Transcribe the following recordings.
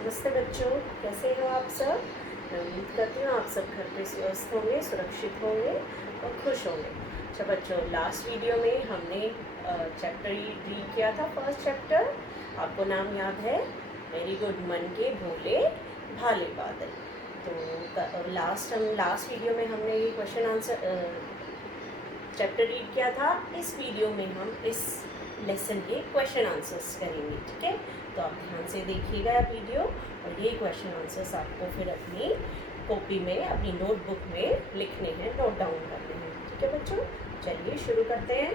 नमस्ते बच्चों, कैसे हो आप सब। मैं उम्मीद करती हूँ आप सब घर पे स्वस्थ होंगे, सुरक्षित होंगे और खुश होंगे। अच्छा बच्चों, लास्ट वीडियो में हमने चैप्टर रीड किया था, फर्स्ट चैप्टर। आपको नाम याद है? वेरी गुड, मन के भोले भाले बादल। तो लास्ट वीडियो में हमने ये क्वेश्चन आंसर चैप्टर रीड किया था। इस वीडियो में हम इस लेसन के क्वेश्चन आंसर्स करेंगे, ठीक है। तो आप ध्यान से देखिएगा वीडियो, और ये क्वेश्चन आंसर्स आपको फिर अपनी कॉपी में, अपनी नोटबुक में लिखने हैं, नोट डाउन करने हैं, ठीक है बच्चों। चलिए शुरू करते हैं।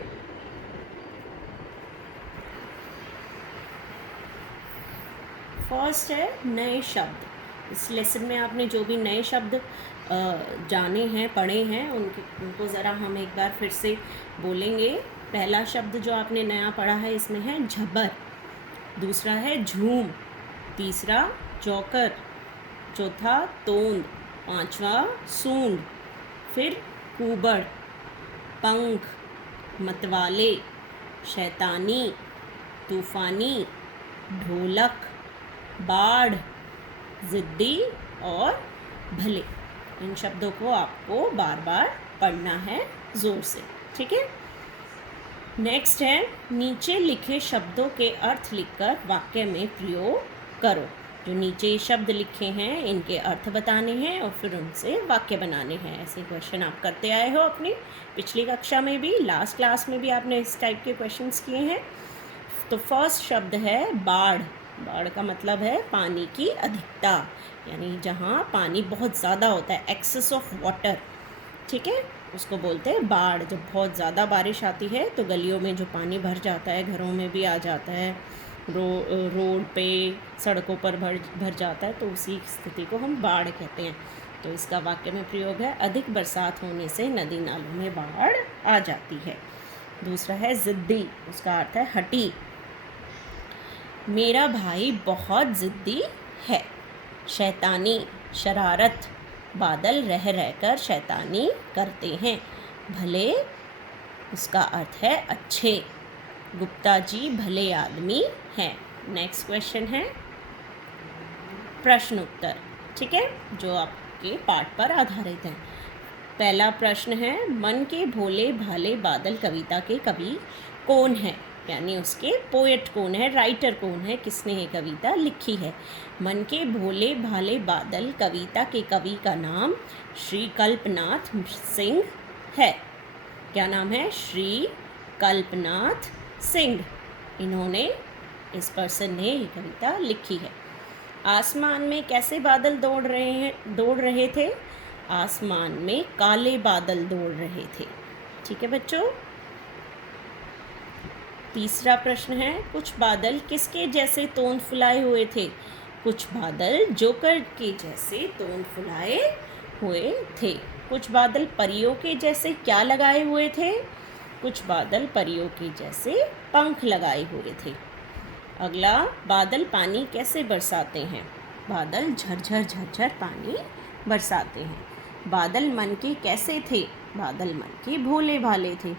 फर्स्ट है नए शब्द। इस लेसन में आपने जो भी नए शब्द जाने हैं, पढ़े हैं, उनको ज़रा हम एक बार फिर से बोलेंगे। पहला शब्द जो आपने नया पढ़ा है इसमें है झब्बर, दूसरा है झूम, तीसरा चौकर, चौथा तोंद, पांचवा सूंड, फिर कुबड़, पंख, मतवाले, शैतानी, तूफानी, ढोलक, बाढ़, ज़िद्दी और भले। इन शब्दों को आपको बार बार पढ़ना है ज़ोर से, ठीक है। नेक्स्ट है नीचे लिखे शब्दों के अर्थ लिखकर वाक्य में प्रयोग करो। जो नीचे शब्द लिखे हैं इनके अर्थ बताने हैं और फिर उनसे वाक्य बनाने हैं। ऐसे क्वेश्चन आप करते आए हो अपनी पिछली कक्षा में भी, लास्ट क्लास में भी आपने इस टाइप के क्वेश्चंस किए हैं। तो फर्स्ट शब्द है बाढ़। बाढ़ का मतलब है पानी की अधिकता, यानी जहाँ पानी बहुत ज़्यादा होता है, एक्सेस ऑफ वाटर, ठीक है, उसको बोलते हैं बाढ़। जब बहुत ज़्यादा बारिश आती है तो गलियों में जो पानी भर जाता है, घरों में भी आ जाता है, रोड पे, सड़कों पर भर जाता है, तो उसी स्थिति को हम बाढ़ कहते हैं। तो इसका वाक्य में प्रयोग है अधिक बरसात होने से नदी नालों में बाढ़ आ जाती है। दूसरा है ज़िद्दी, उसका अर्थ है हठी। मेरा भाई बहुत ज़िद्दी है। शैतानी, शरारत, बादल रह रहकर शैतानी करते हैं। भले, उसका अर्थ है अच्छे। गुप्ता जी भले आदमी हैं। नेक्स्ट क्वेश्चन है प्रश्न उत्तर, ठीक है, जो आपके पाठ पर आधारित है। पहला प्रश्न है मन के भोले भाले बादल कविता के कवि कौन है, यानी उसके पोएट कौन है, राइटर कौन है, किसने ये कविता लिखी है। मन के भोले भाले बादल कविता के कवि का नाम श्री कल्पनाथ सिंह है। क्या नाम है? श्री कल्पनाथ सिंह। इन्होंने, इस पर्सन ने ये कविता लिखी है। आसमान में कैसे बादल दौड़ रहे थे? आसमान में काले बादल दौड़ रहे थे, ठीक है बच्चों। तीसरा प्रश्न है कुछ बादल किसके जैसे तोंद फुलाए हुए थे? कुछ बादल जोकर के जैसे तोंद फुलाए हुए थे। कुछ बादल परियों के जैसे क्या लगाए हुए थे? कुछ बादल परियों के जैसे पंख लगाए हुए थे। अगला, बादल पानी कैसे बरसाते हैं? बादल झरझर झरझर पानी बरसाते हैं। बादल मन के कैसे थे? बादल मन के भोले भाले थे।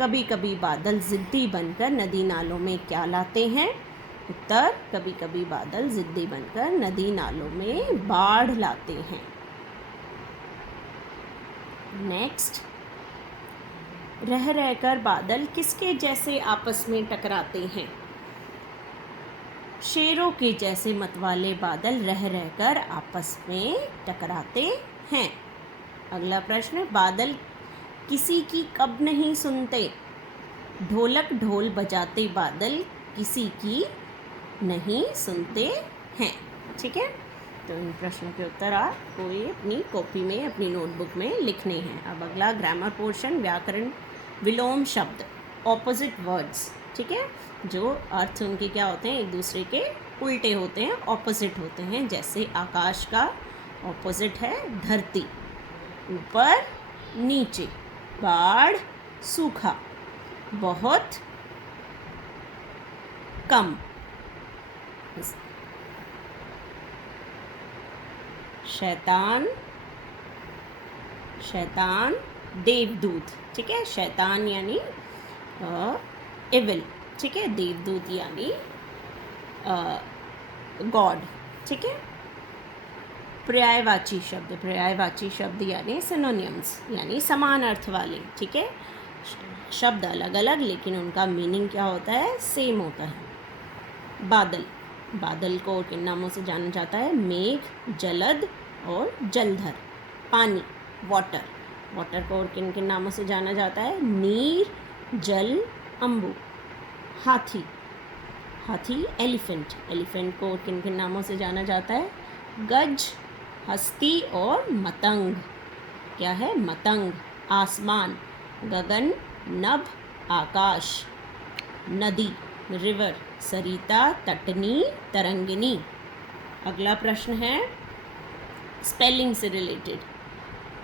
कभी कभी बादल ज़िद्दी बनकर नदी नालों में क्या लाते हैं? उत्तर, कभी कभी बादल ज़िद्दी बनकर नदी नालों में बाढ़ लाते हैं। नेक्स्ट, रह रहकर बादल किसके जैसे आपस में टकराते हैं? शेरों के जैसे मतवाले बादल रह रहकर आपस में टकराते हैं। अगला प्रश्न, बादल किसी की कब नहीं सुनते? ढोलक ढोल बजाते बादल किसी की नहीं सुनते हैं, ठीक है। तो इन प्रश्नों के उत्तर आपको ये अपनी कॉपी में, अपनी नोटबुक में लिखने हैं। अब अगला ग्रामर पोर्शन, व्याकरण, विलोम शब्द, ऑपोजिट वर्ड्स, ठीक है, जो अर्थ उनके क्या होते हैं, एक दूसरे के उल्टे होते हैं, ऑपोजिट होते हैं। जैसे आकाश का ऑपोजिट है धरती, ऊपर नीचे, बाढ़ सूखा, बहुत कम, शैतान, शैतान देवदूत, ठीक है, शैतान यानी एविल, ठीक है, देवदूत यानी गॉड, ठीक है। पर्यायवाची शब्द यानी सिनोनिम्स, यानी समान अर्थ वाले, ठीक है। शब्द अलग अलग लेकिन उनका मीनिंग क्या होता है, सेम होता है। बादल को किन नामों से जाना जाता है, मेघ, जलद और जलधर। पानी, वाटर को और किन किन नामों से जाना जाता है, नीर, जल, अम्बु। हाथी एलिफेंट को किन किन नामों से जाना जाता है, गज, हस्ती और मतंग। क्या है, मतंग। आसमान, गगन, नभ, आकाश। नदी, रिवर, सरिता, तटनी, तरंगिनी। अगला प्रश्न है स्पेलिंग से रिलेटेड।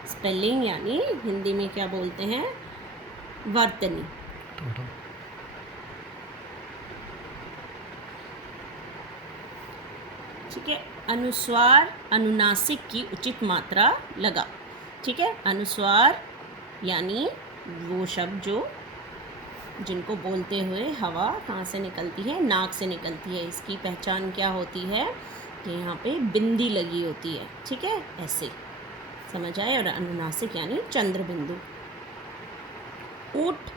स्पेलिंग यानी हिंदी में क्या बोलते हैं, वर्तनी। ठीक है। अनुस्वार, अनुनासिक की उचित मात्रा लगाओ। ठीक है। अनुस्वार यानी वो शब्द जिनको बोलते हुए हवा कहाँ से निकलती है, नाक से निकलती है। इसकी पहचान क्या होती है कि यहाँ पे बिंदी लगी होती है। ठीक है, ऐसे समझ आए। और अनुनासिक यानी चंद्र बिंदु। ऊट,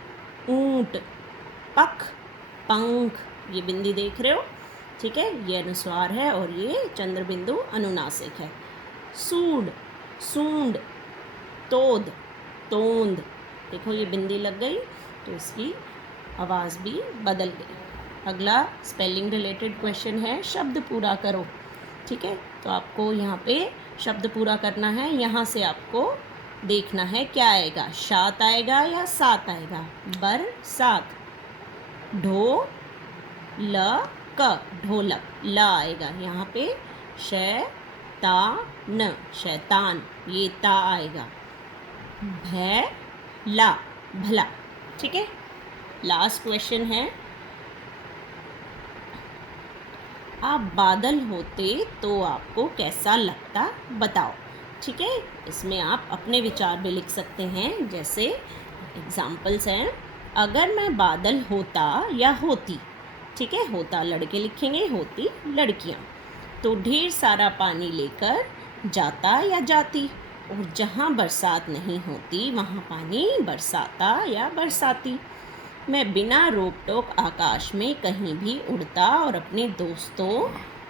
ऊंट, पख, पंख, ये बिंदी देख रहे हो। ठीक है, ये अनुस्वार है और ये चंद्र बिंदु अनुनासिक है। सूंड, सूंड, तोद, तोंद, देखो ये बिंदी लग गई तो इसकी आवाज़ भी बदल गई। अगला स्पेलिंग रिलेटेड क्वेश्चन है, शब्द पूरा करो। ठीक है, तो आपको यहाँ पे शब्द पूरा करना है। यहाँ से आपको देखना है क्या आएगा, शात आएगा या सात आएगा। बरसात। ढो ल क, ढोलक, ल आएगा यहाँ पे। शैतान, शैतान, ये ता आएगा। भैला, भला। ठीक है, लास्ट क्वेश्चन है, आप बादल होते तो आपको कैसा लगता बताओ। ठीक है, इसमें आप अपने विचार भी लिख सकते हैं। जैसे एग्जाम्पल्स हैं, अगर मैं बादल होता या होती। ठीक है, होता लड़के लिखेंगे, होती लड़कियाँ। तो ढेर सारा पानी लेकर जाता या जाती, और जहाँ बरसात नहीं होती वहाँ पानी बरसाता या बरसाती। मैं बिना रोक टोक आकाश में कहीं भी उड़ता और अपने दोस्तों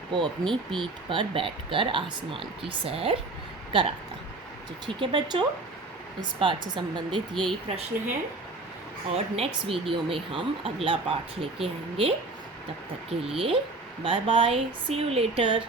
को अपनी पीठ पर बैठकर आसमान की सैर कराता। तो ठीक है बच्चों, इस पाठ से संबंधित यही प्रश्न हैं और नेक्स्ट वीडियो में हम अगला पाठ लेके आएंगे। तब तक के लिए bye bye, see you letter.